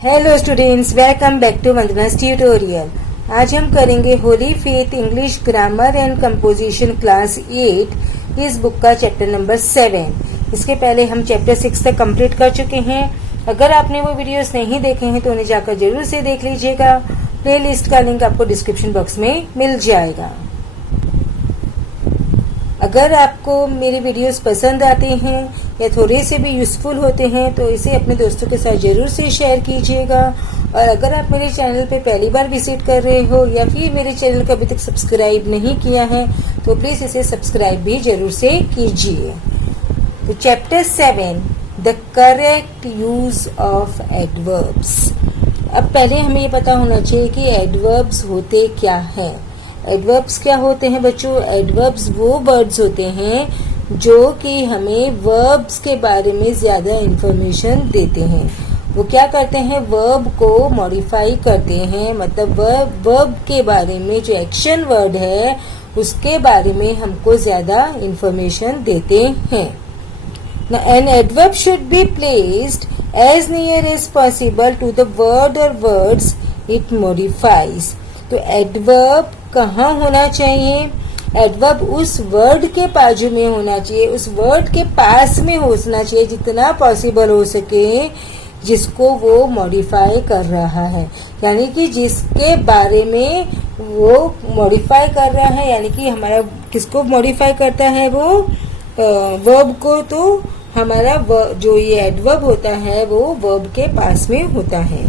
Hello students, welcome back to Vandana's tutorial. आज हम करेंगे holy faith English grammar and composition class 8 इस book का चैप्टर नंबर 7। इसके पहले हम चैप्टर 6 तक कंप्लीट कर चुके हैं। अगर आपने वो वीडियोस नहीं देखे हैं तो उन्हें जाकर जरूर से देख लीजिएगा। प्लेलिस्ट का लिंक आपको डिस्क्रिप्शन बॉक्स में मिल जाएगा। अगर आपको मेरी वीडियोस पसंद आते हैं या थोड़े से भी यूजफुल होते हैं तो इसे अपने दोस्तों के साथ जरूर से शेयर कीजिएगा। और अगर आप मेरे चैनल पे पहली बार विजिट कर रहे हो या फिर मेरे चैनल को अभी तक सब्सक्राइब नहीं किया है तो प्लीज इसे सब्सक्राइब भी जरूर से कीजिए। तो chapter 7, the correct use of adverbs. अब पहले हमें ये पता होना चाहिए कि एडवर्ब्स होते क्या है। एडवर्ब्स क्या होते हैं बच्चों? एडवर्ब्स वो वर्ड्स होते हैं जो कि हमें वर्ब्स के बारे में ज्यादा इंफॉर्मेशन देते हैं। वो क्या करते हैं? वर्ब को मॉडिफाई करते हैं। मतलब वर्ब के बारे में जो एक्शन वर्ड है उसके बारे में हमको ज्यादा इंफॉर्मेशन देते हैं। Now, an adverb should be placed as near as possible to the word or words it modifies. तो एडवर्ब कहाँ होना चाहिए? एडवर्ब उस वर्ड के बाजू में होना चाहिए, उस वर्ड के पास में होना चाहिए जितना पॉसिबल हो सके जिसको वो मॉडिफाई कर रहा है। यानी कि जिसके बारे में वो मॉडिफाई कर रहा है, यानी कि हमारा किसको मॉडिफाई करता है? वो वर्ब को। तो हमारा जो ये एडवर्ब होता है वो वर्ब के पास में होता है।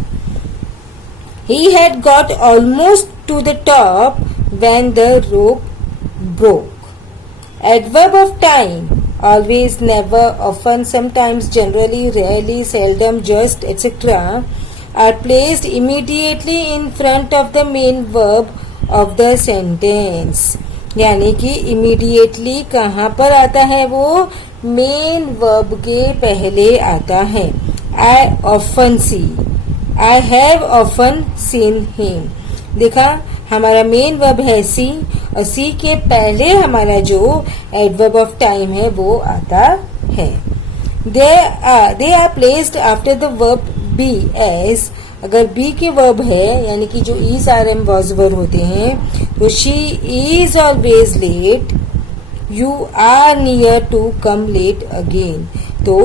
He had got almost to the top when the rope broke. Adverb of time: always, never, often, sometimes, generally, rarely, seldom, just, etc. are placed immediately in front of the main verb of the sentence. यानी कि immediately कहाँ पर आता है? वो main verb के पहले आता है। I often see, I have often seen him। देखा, हमारा मेन वर्ब है सी और सी के पहले हमारा जो एडवर्ब ऑफ टाइम है वो आता है। They are placed after the verb be as। अगर बी के वर्ब है यानी कि जो is are am was were होते हैं तो she is always late, you are near to come late again। तो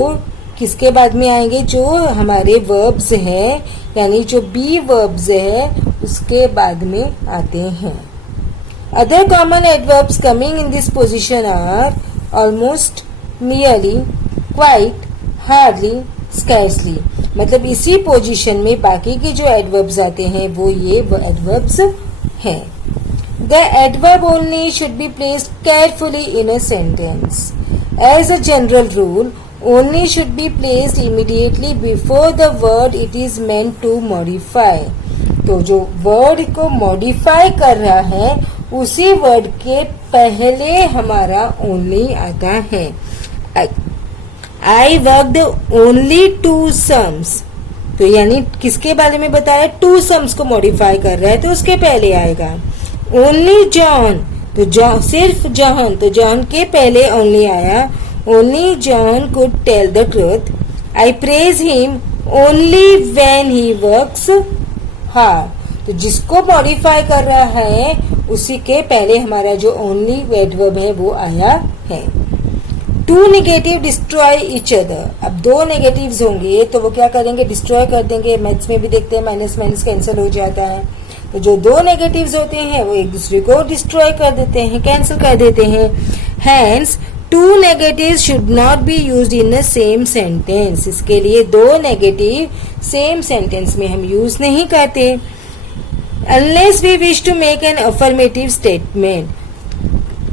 किसके बाद में आएंगे? जो हमारे वर्ब्स हैं यानी जो बी वर्ब्स है उसके बाद में आते हैं। Other common adverbs coming in this position are almost, merely, quite, hardly, scarcely. मतलब इसी पोजीशन में बाकी के जो एडवर्ब्स आते हैं वो ये एडवर्ब्स हैं। The adverb only should be placed carefully in a sentence. As a general rule, only should be placed immediately before the word it is meant to modify. तो जो वर्ड को मॉडिफाई कर रहा है उसी वर्ड के पहले हमारा ओनली आता है। I worked only 2 sums। तो यानी किसके बारे में बताया? 2 sums को मॉडिफाई कर रहा है तो उसके पहले आएगा। ओनली जॉन, तो जॉन सिर्फ जॉन, तो जॉन के पहले ओनली आया। Only John could tell the truth. I praise him only when he works hard. तो जिसको मॉडिफाई कर रहा है उसी के पहले हमारा जो ओनली एडवर्ब है वो आया है। Two negative destroy each other. अब दो नेगेटिव्स होंगे तो वो क्या करेंगे? डिस्ट्रॉय कर देंगे। मैथ्स में भी देखते हैं माइनस माइनस कैंसिल हो जाता है। तो जो दो नेगेटिव्स होते हैं वो एक दूसरे को डिस्ट्रॉय कर देते हैं, कैंसिल कर देते हैं। Hence two negatives should not be used in a same sentence. इसके लिए दो नेगेटिव सेम सेंटेंस में हम यूज नहीं करते। Unless we wish to make an affirmative statement.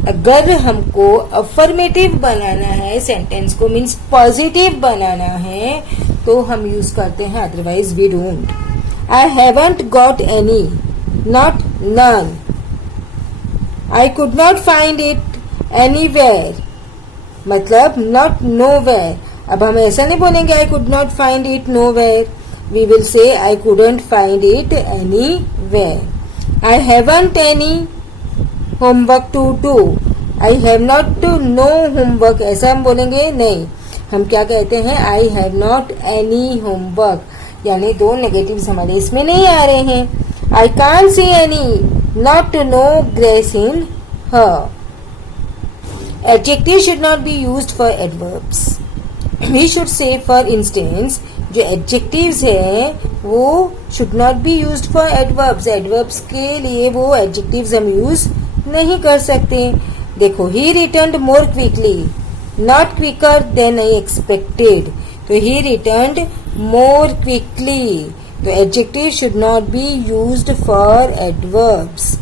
अगर हमको अफर्मेटिव बनाना है सेंटेंस को, मीन्स पॉजिटिव बनाना है तो हम यूज करते हैं, otherwise we don't. I haven't got any, not none. I could not find it anywhere, मतलब not nowhere। अब हम ऐसा नहीं बोलेंगे I could not find it nowhere, we will say I couldn't find it anywhere। I haven't any homework to do, I have not to no homework, ऐसा हम बोलेंगे नहीं। हम क्या कहते हैं? I have not any homework। यानी दो नेगेटिव्स हमारे इसमें नहीं आ रहे हैं। I can't see any not to no grace in her. Adjective should not be used for adverbs. We should say for instance, जो एडजेक्टिव्स है वो should not be used for adverbs. Adverbs के लिए वो एडजेक्टिव्स हम use नहीं कर सकते। देखो, he returned more quickly, not quicker than I expected. तो ही रिटर्न्ड मोर क्विकली, तो adjective should not be used for adverbs.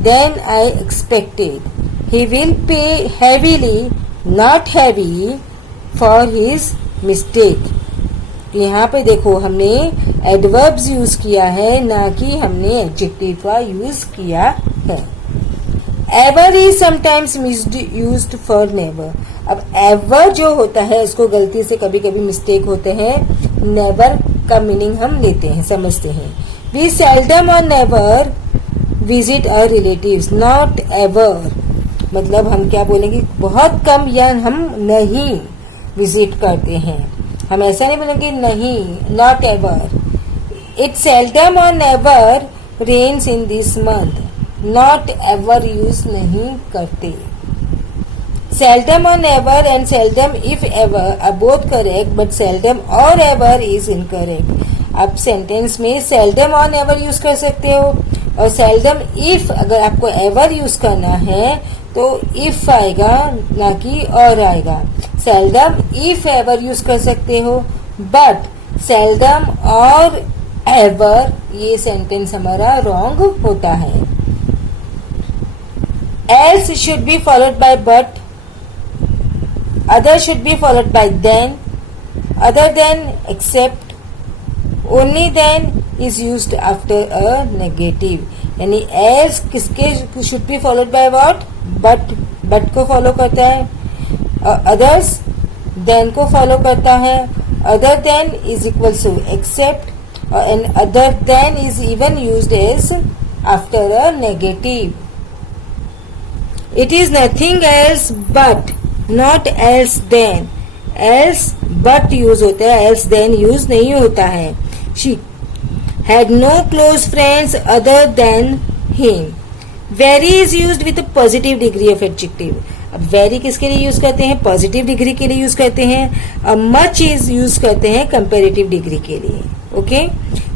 Then I expected. He will pay heavily, not heavy for his mistake. यहाँ पे देखो, हमने adverbs use किया है, ना कि हमने एडजेक्टिव का यूज किया है। Ever is sometimes used for never. अब एवर जो होता है उसको गलती से कभी कभी मिस्टेक होते हैं, नेवर का मीनिंग हम लेते हैं, समझते हैं। वी सेल्डम और never visit our relatives, not ever. मतलब हम क्या बोलेंगे, बहुत कम या हम नहीं विजिट करते हैं। हम ऐसा नहीं बोलेंगे नहीं, नॉट एवर। इट सेल्डम और never rains in this month, not ever use नहीं करते। सेल्डम और never and seldom if ever are both correct, but seldom और एवर इज इनकरेक्ट। आप सेंटेंस में सेल्डम और नेवर यूज कर सकते हो, और सेल्डम इफ, अगर आपको एवर यूज करना है तो इफ आएगा, ना कि और आएगा। सेल्डम इफ एवर यूज कर सकते हो, बट सेल्डम और एवर ये सेंटेंस हमारा रॉन्ग होता है। else should be followed by but, other should be followed by then, other than, except, only then is used after a negative। यानी else किसके should be followed by what, but को follow करता है, others then को follow करता है, other than is equals to except, and other than is even used as after a negative। It is nothing else but, not else then। else but use होता है, else then use नहीं होता है। She had no close friends other than him। Very is used with a positive degree of adjective। अब very किसके लिए use करते हैं, पॉजिटिव डिग्री के लिए यूज करते हैं। अब much is यूज करते हैं कंपेरेटिव डिग्री के लिए। Okay,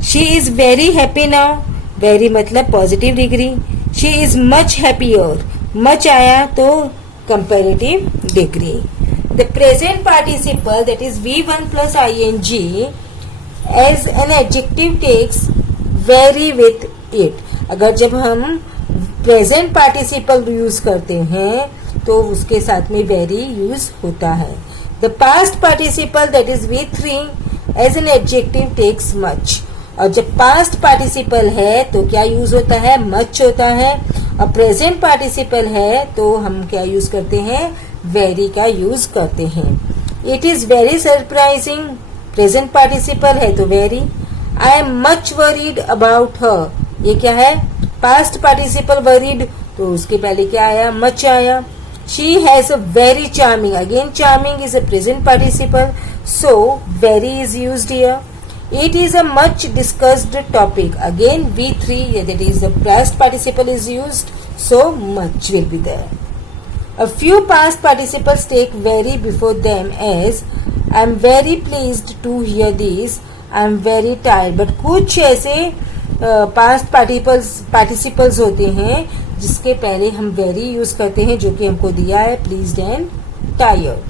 she is very happy now। very मतलब positive degree. she is much happier, much आया तो comparative degree. The present participle that is V1 plus ing as an adjective takes very with it. अगर जब हम present participle use करते हैं तो उसके साथ में वेरी यूज होता है। The past participle that is V3 as an adjective takes much. और जब पास्ट पार्टिसिपल है तो क्या यूज होता है, मच होता है। अब प्रेजेंट पार्टिसिपल है तो हम क्या यूज करते हैं, वेरी का यूज करते हैं। It is very surprising, present participle है तो very. I am much worried about her, ये क्या है, पास्ट पार्टिसिपल वरीड, तो उसके पहले क्या आया, मच आया। She has a very charming, again charming is a present participle, so very is used here. It is a much discussed topic, again V3, that is the past participle is used, so much will be there. A few past participles take very before them as I am very pleased to hear this, I am very tired। but कुछ ऐसे past participles होते हैं जिसके पहले हम very use करते हैं, जो कि हमको दिया है pleased and tired।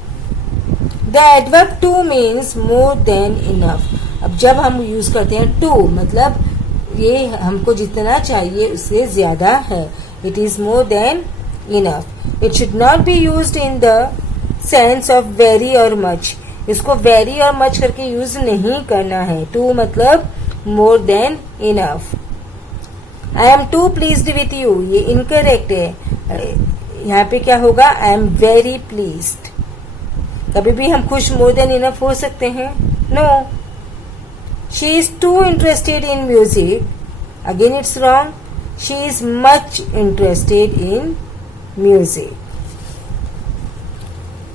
The adverb to means more than enough। अब जब हम यूज करते हैं टू, मतलब ये हमको जितना चाहिए उससे ज्यादा है। It is more than enough. It should not be used in the sense of very और मच। इसको वेरी और मच करके यूज नहीं करना है। टू मतलब more than enough. I am too pleased with you, ये इनकरेक्ट है। यहाँ पे क्या होगा, आई एम वेरी प्लीज्ड। कभी भी हम खुश मोर देन इनफ हो सकते हैं, no. She is too interested in music, again it's wrong। She is much interested in music।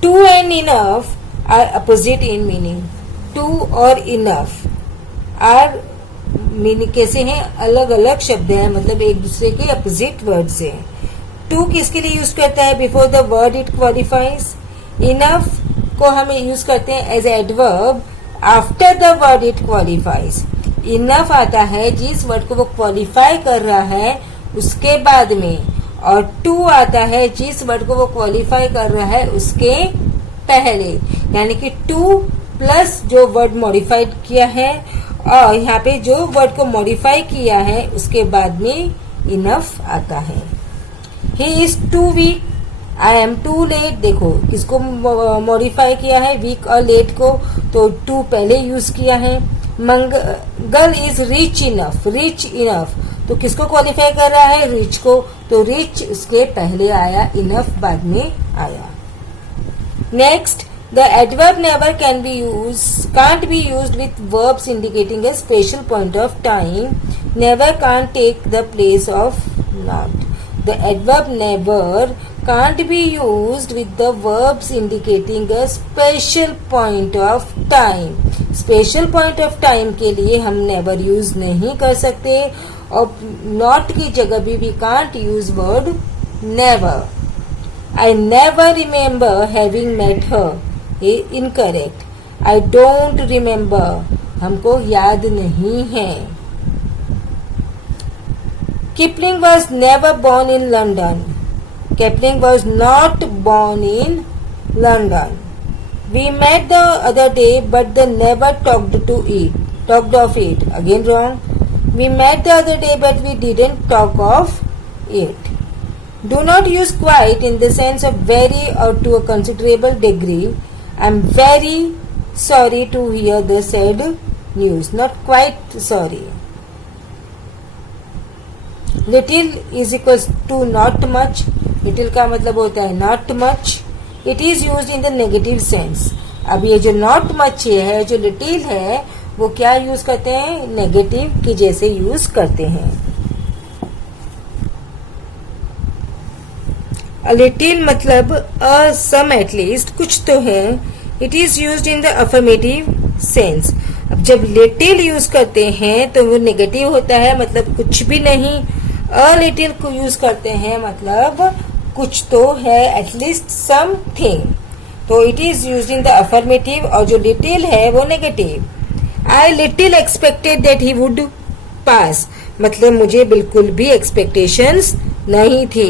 Too and enough are opposite in meaning। Too और enough आर मीनिंग कैसे हैं, अलग अलग शब्द हैं, मतलब एक दूसरे के अपोजिट वर्ड्स हैं। टू किसके लिए यूज करता है, before the word it qualifies. Enough को हम यूज करते हैं as adverb after the word it qualifies. Enough आता है जिस वर्ड को वो क्वालिफाई कर रहा है उसके बाद में, और टू आता है जिस वर्ड को वो क्वालिफाई कर रहा है उसके पहले, यानी कि टू प्लस जो वर्ड मॉडिफाइड किया है, और यहाँ पे जो वर्ड को मॉडिफाई किया है उसके बाद में इनफ आता है। He is two week, I am to late. देखो किसको मॉडिफाई किया है, वीक और लेट को, तो टू पहले यूज किया है। Mangal is rich enough, rich enough, तो किसको क्वालिफाई कर रहा है, रिच को, तो रिच उसके पहले आया, इनफ बाद में आया। Next, the adverb never can't be used with verbs indicating a special point of time. Never can't take the place of not. The adverb never can't be used with the verbs indicating a special point of time. Special point of time के लिए हम never use नहीं कर सकते, और not की जगह भी we can't use word never. I never remember having met her. Incorrect. I don't remember, हमको याद नहीं है। Kipling was never born in London. Kipling was not born in London. We met the other day but the never talked of it. Again wrong. We met the other day but we didn't talk of it. Do not use quite in the sense of very or to a considerable degree. I am very sorry to hear the said news. Not quite sorry. Little is equals to not much. Little का मतलब होता है not much. It is used in the negative sense. अब ये जो not much है, जो little है, वो क्या यूज करते हैं, नेगेटिव के जैसे यूज करते हैं। A little मतलब some at least, कुछ तो है। It is used in the affirmative sense. अब जब little यूज करते हैं तो वो नेगेटिव होता है, मतलब कुछ भी नहीं। A little को यूज करते हैं मतलब कुछ तो है, at least something, तो it is used in the affirmative, और जो little है वो negative. I little expected that he would pass, मतलब मुझे बिल्कुल भी expectations नहीं थी।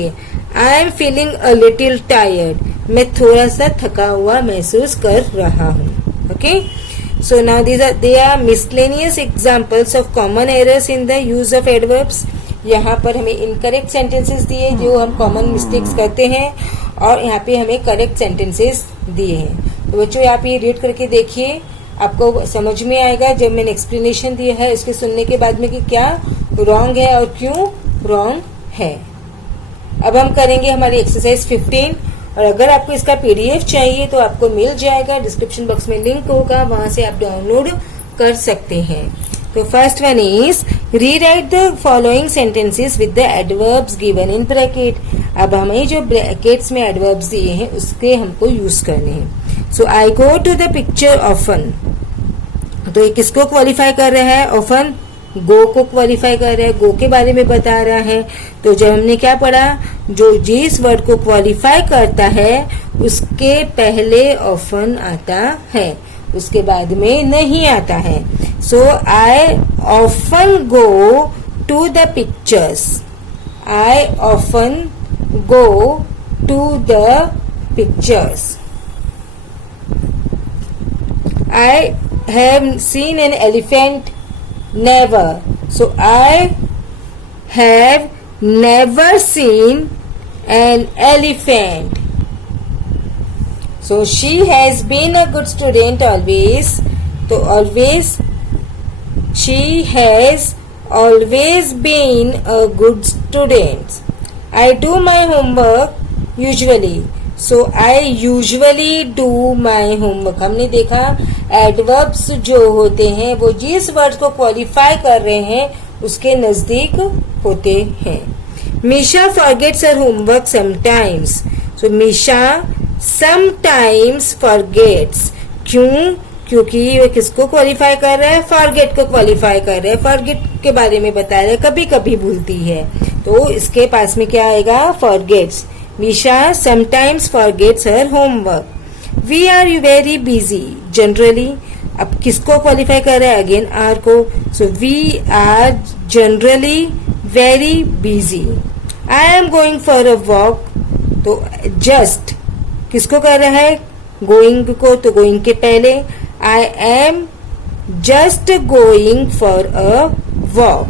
I am feeling a little tired. मैं थोड़ा सा थका हुआ महसूस कर रहा हूँ। Okay? So now they are miscellaneous examples of common errors in the use of adverbs. यहाँ पर हमें incorrect sentences दिए जो हम common mistakes करते हैं, और यहाँ पे हमें correct sentences दिए हैं। तो बच्चों आप ये रीड करके देखिए, आपको समझ में आएगा जब मैंने explanation दिया है उसके सुनने के बाद में कि क्या wrong है और क्यों wrong है। अब हम करेंगे हमारी एक्सरसाइज 15, और अगर आपको इसका पीडीएफ चाहिए तो आपको मिल जाएगा, डिस्क्रिप्शन बॉक्स में लिंक होगा, वहां से आप डाउनलोड कर सकते हैं। तो first one is rewrite the following sentences with the adverbs given in bracket. अब हमें जो ब्रैकेट्स में एडवर्ब्स दिए हैं उसके हमको यूज करने हैं। So I go to the picture often, तो ये किसको क्वालिफाई कर रहा है, ऑफन गो को क्वालिफाई कर रहा है, गो के बारे में बता रहा है। तो जब हमने क्या पढ़ा, जो जिस वर्ड को क्वालिफाई करता है उसके पहले ऑफन आता है, उसके बाद में नहीं आता है। So I often go to the pictures. I often go to the pictures. I have seen an elephant, never. So I have never seen an elephant. So she has been a good student always. So always, she has always been a good student. I do my homework usually. So I usually do my homework. हमने देखा adverbs जो होते हैं वो जिस word को qualify कर रहे हैं उसके नजदीक होते हैं। Misha forgets her homework sometimes. So Misha sometimes forgets. क्यों? क्योंकि ये किसको क्वालिफाई कर रहा है, फॉरगेट को क्वालिफाई कर रहा है, फॉरगेट के बारे में बता रहा है, कभी कभी भूलती है, तो इसके पास में क्या आएगा, forgets. Misha sometimes forgets her homework. We are very busy generally, अब किसको क्वालिफाई कर रहा है, अगेन आर को, so we are generally very busy. I am going for a walk, तो जस्ट किसको कर रहा है, गोइंग को, तो गोइंग के पहले I am just going for a walk.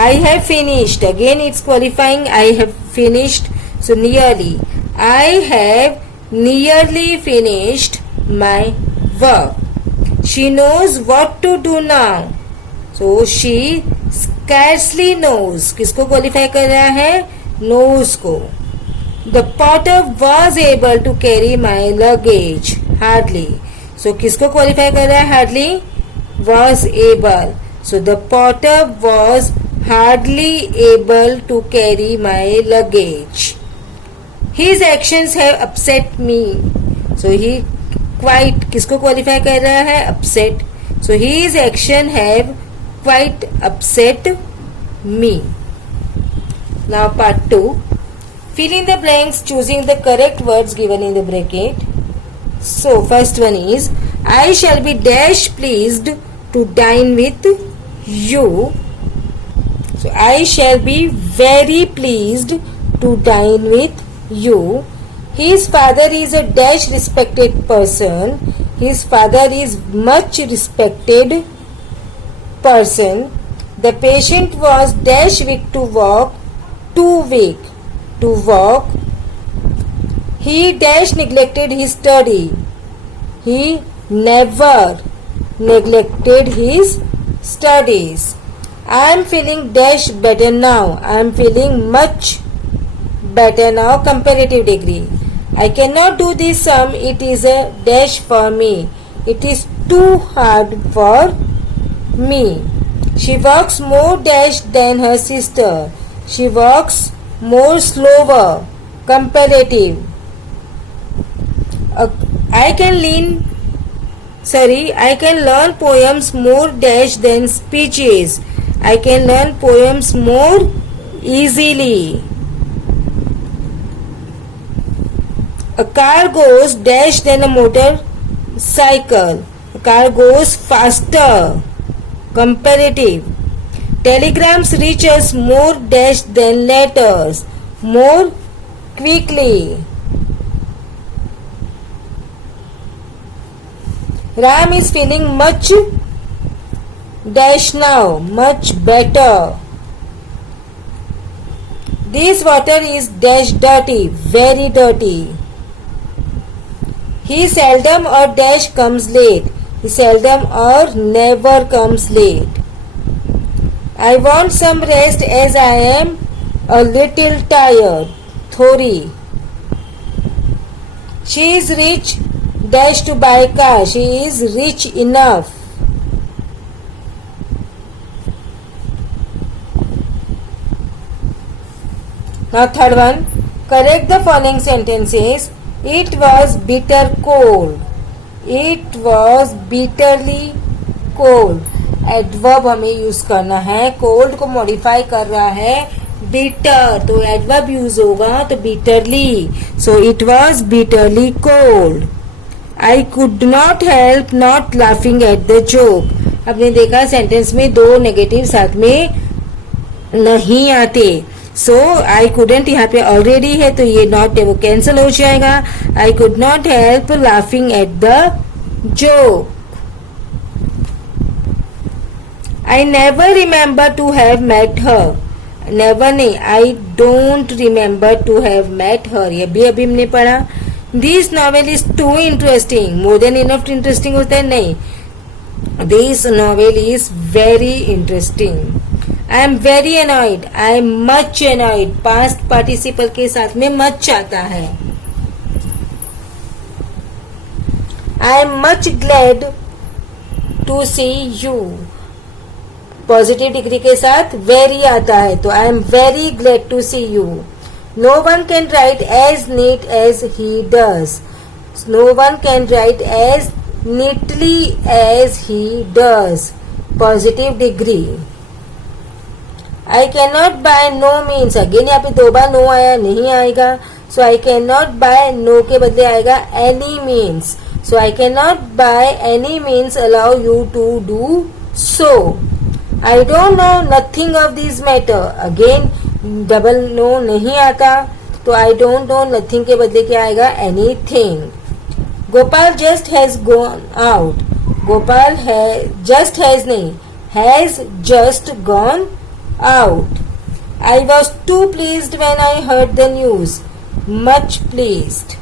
I have finished. Again it's qualifying. I have finished. So nearly. I have nearly finished my work. She knows what to do now. So she scarcely knows. किसको qualify कर रहा है, knows को. The porter was able to carry my luggage. Hardly. So किसको qualify कर रहा है, hardly, was able. So the porter was hardly able to carry my luggage. His actions have upset me. So he quite किसको qualify कर रहा है, upset. So his action have quite upset me. Now part 2. Fill in the blanks choosing the correct words given in the bracket. So first one is, I shall be dash pleased to dine with you. So I shall be very pleased to dine with you. His father is a dash respected person. His father is much respected person. The patient was dash weak to walk. Too weak to walk. He dash neglected his study. He never neglected his studies. I am feeling dash better now. I am feeling much better now. Comparative degree. I cannot do this sum. It is a dash for me. It is too hard for me. She walks more dash than her sister. She walks more slower. Comparative. I can learn poems more dash than speeches. I can learn poems more easily. A car goes dash than a motorcycle. A car goes faster. Comparative. Telegrams reach us more dash than letters. More quickly. Ram is feeling much dash now, much better. This water is dash dirty, very dirty. He seldom or dash comes late. He seldom or never comes late. I want some rest as I am a little tired. Thori. She is rich dash to buy a car. She is rich enough. Now third one. Correct the following sentences. It was bitter cold. It was bitterly cold. Adverb हमें use करना है, cold को modify कर रहा है bitter, तो adverb use होगा तो bitterly. So it was bitterly cold. I could not help not laughing at the joke. आपने देखा सेंटेंस में दो नेगेटिव साथ में नहीं आते. सो आई कुडेंट यहाँ पे ऑलरेडी है तो ये नॉट है वो कैंसिल हो जाएगा. I could not help laughing at the joke. I never remember to have met her. Never नहीं, I don't remember to have met her. ये भी अभी हमने पढ़ा. This novel is too interesting. More than enough interesting होता है नहीं. This novel is very interesting. I am very annoyed. I am much annoyed. Past participle के साथ में much आता है. I am much glad to see you. Positive degree के साथ वेरी आता है तो I am very glad to see you. No one can write as neat as he does. No one can write as neatly as he does. Positive degree. I cannot by no means. Again यहाँ पे 2 बार no आया, नहीं आएगा. So I cannot by no के बदले आएगा any means. So I cannot by any means allow you to do so. I don't know nothing of this matter. Again double no नहीं आता, तो I don't know nothing के बदले क्या आएगा anything. Gopal just has gone out. Gopal है just has नहीं, has just gone out. I was too pleased when I heard the news. Much pleased.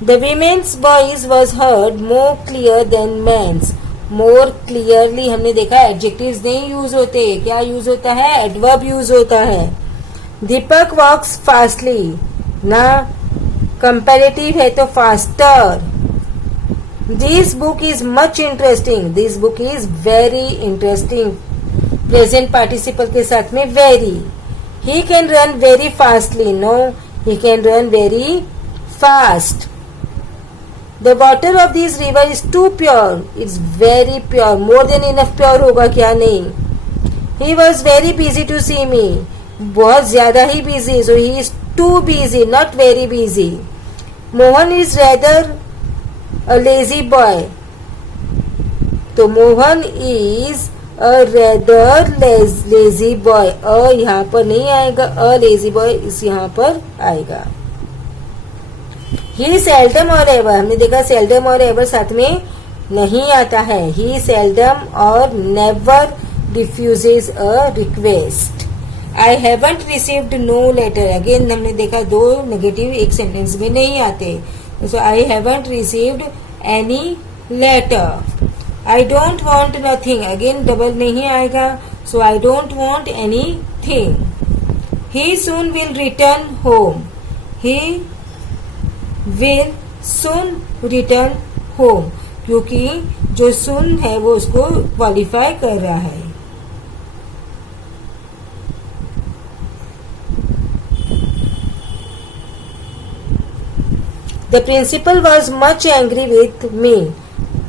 The women's voice was heard more clear than men's. More clearly हमने देखा adjectives नहीं use होते, क्या use होता है, adverb use होता है. दीपक walks fastly. ना comparative है तो faster. This book is much interesting. This book is very interesting. Present participle के साथ में very. He can run very fastly. No, he can run very fast. The water of this river is too pure. It's very pure. More than enough pure होगा क्या, नहीं. He was very busy to see me. बहुत ज्यादा ही busy. So he is too busy, not very busy. Mohan is rather a lazy boy. तो Mohan is a rather lazy boy. यहाँ पर नहीं आएगा, a lazy boy इस यहाँ पर आएगा. He seldom or ever, हमने देखा seldom और ever साथ में नहीं आता है. He seldom or never refuses a request. I haven't received no letter. Again हमने देखा 2 नेगेटिव एक सेंटेंस में नहीं आते. So I haven't received any letter. I don't want nothing. Again double नहीं आएगा. So I don't want anything. He soon will return home. He will soon return home. क्योंकि जो soon है वो उसको क्वालिफाई कर रहा है. The principal was much angry with me.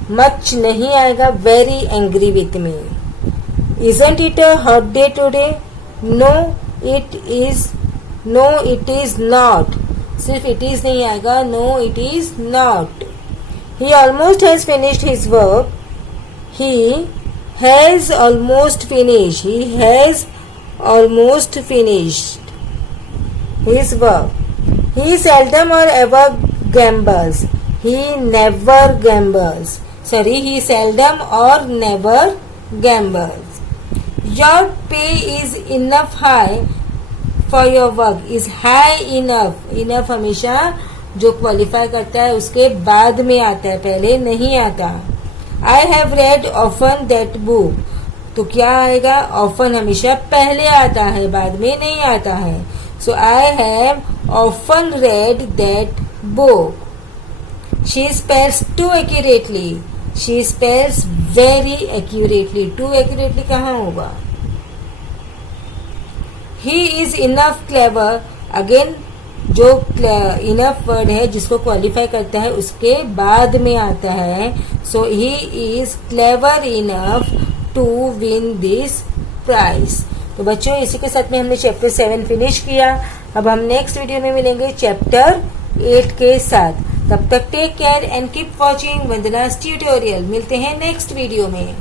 Much नहीं आएगा, very angry with me. Isn't it a hot day today? No, it is. No, it is not. सिर्फ it is नहीं आएगा, no, it is not. He almost has finished his work. He has almost finished. He has almost finished his work. He seldom or ever gambles. He never gambles. Sorry, he seldom or never gambles. Your pay is enough high for your work. Is high enough. Enough हमेशा जो qualify करता है उसके बाद में आता है, पहले नहीं आता. I have read often that book. तो क्या आएगा, often हमेशा पहले आता है, बाद में नहीं आता है. So I have often read that book. She spells too accurately. She spells very accurately. Too accurately कहाँ होगा. He is enough clever. Again जो enough वर्ड है जिसको क्वालिफाई करता है उसके बाद में आता है. So he is clever enough to win this prize. तो बच्चों इसी के साथ में हमने चैप्टर 7 फिनिश किया. अब हम नेक्स्ट वीडियो में मिलेंगे चैप्टर 8 के साथ. तब तक take care and keep watching Vandana's tutorial. मिलते हैं नेक्स्ट वीडियो में.